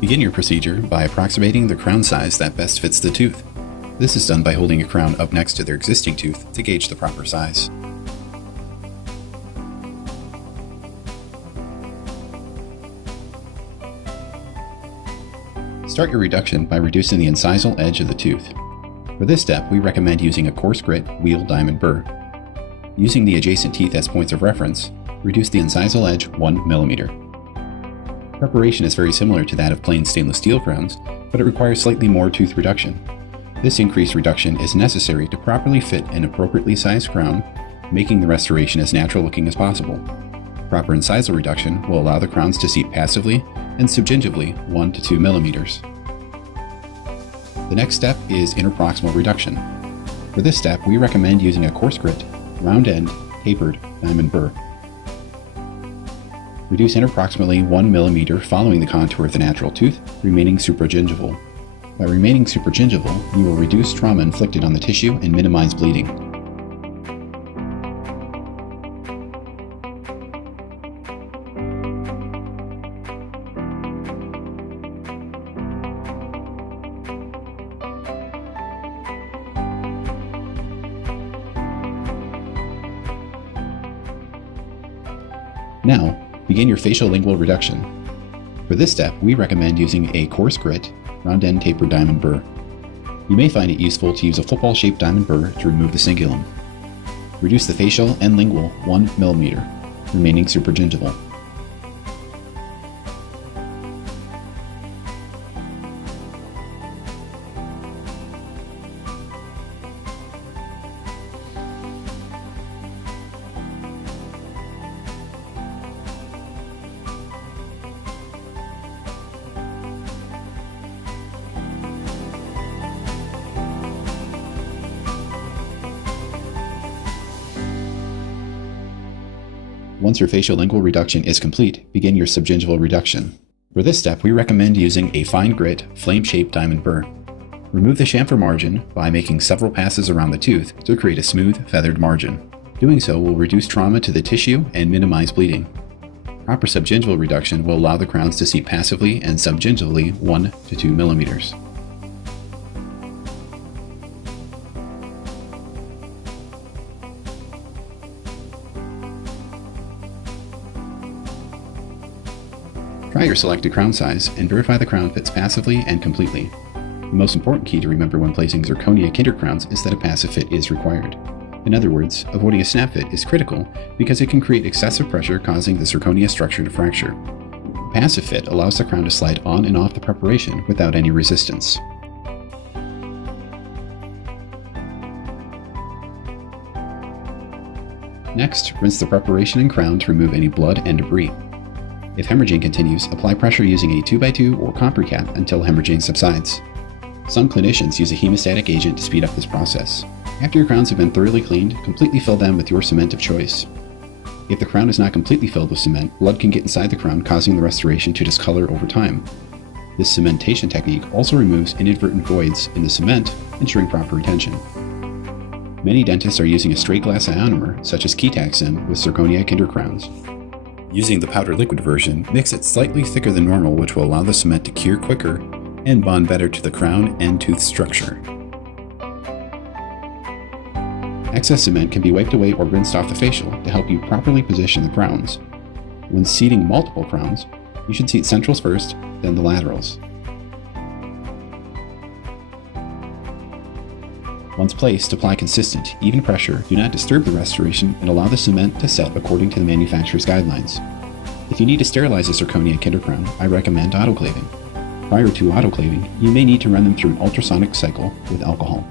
Begin your procedure by approximating the crown size that best fits the tooth. This is done by holding a crown up next to their existing tooth to gauge the proper size. Start your reduction by reducing the incisal edge of the tooth. For this step, we recommend using a coarse grit wheel diamond burr. Using the adjacent teeth as points of reference, reduce the incisal edge 1 mm. Preparation is very similar to that of plain stainless steel crowns, but it requires slightly more tooth reduction. This increased reduction is necessary to properly fit an appropriately sized crown, making the restoration as natural looking as possible. Proper incisal reduction will allow the crowns to seat passively and subgingivally 1 to 2 mm. The next step is interproximal reduction. For this step, we recommend using a coarse grit, round end, tapered diamond burr. Reduce interproximally 1 mm following the contour of the natural tooth, remaining supragingival. By remaining supragingival, you will reduce trauma inflicted on the tissue and minimize bleeding. Now, begin your facial-lingual reduction. For this step, we recommend using a coarse grit, round end tapered diamond burr. You may find it useful to use a football-shaped diamond burr to remove the cingulum. Reduce the facial and lingual 1 mm, remaining supragingival. Once your facial-lingual reduction is complete, begin your subgingival reduction. For this step, we recommend using a fine grit, flame-shaped diamond burr. Remove the chamfer margin by making several passes around the tooth to create a smooth, feathered margin. Doing so will reduce trauma to the tissue and minimize bleeding. Proper subgingival reduction will allow the crowns to seat passively and subgingivally 1 to 2 mm. Try your selected crown size and verify the crown fits passively and completely. The most important key to remember when placing zirconia kinder crowns is that a passive fit is required. In other words, avoiding a snap fit is critical because it can create excessive pressure causing the zirconia structure to fracture. A passive fit allows the crown to slide on and off the preparation without any resistance. Next, rinse the preparation and crown to remove any blood and debris. If hemorrhaging continues, apply pressure using a 2x2 or copper cap until hemorrhaging subsides. Some clinicians use a hemostatic agent to speed up this process. After your crowns have been thoroughly cleaned, completely fill them with your cement of choice. If the crown is not completely filled with cement, blood can get inside the crown, causing the restoration to discolor over time. This cementation technique also removes inadvertent voids in the cement, ensuring proper retention. Many dentists are using a straight glass ionomer, such as Ketaxin, with zirconia kinder crowns. Using the powder liquid version, mix it slightly thicker than normal, which will allow the cement to cure quicker and bond better to the crown and tooth structure. Excess cement can be wiped away or rinsed off the facial to help you properly position the crowns. When seating multiple crowns, you should seat centrals first, then the laterals. Once placed, apply consistent, even pressure, do not disturb the restoration, and allow the cement to set according to the manufacturer's guidelines. If you need to sterilize a zirconia kinder crown, I recommend autoclaving. Prior to autoclaving, you may need to run them through an ultrasonic cycle with alcohol.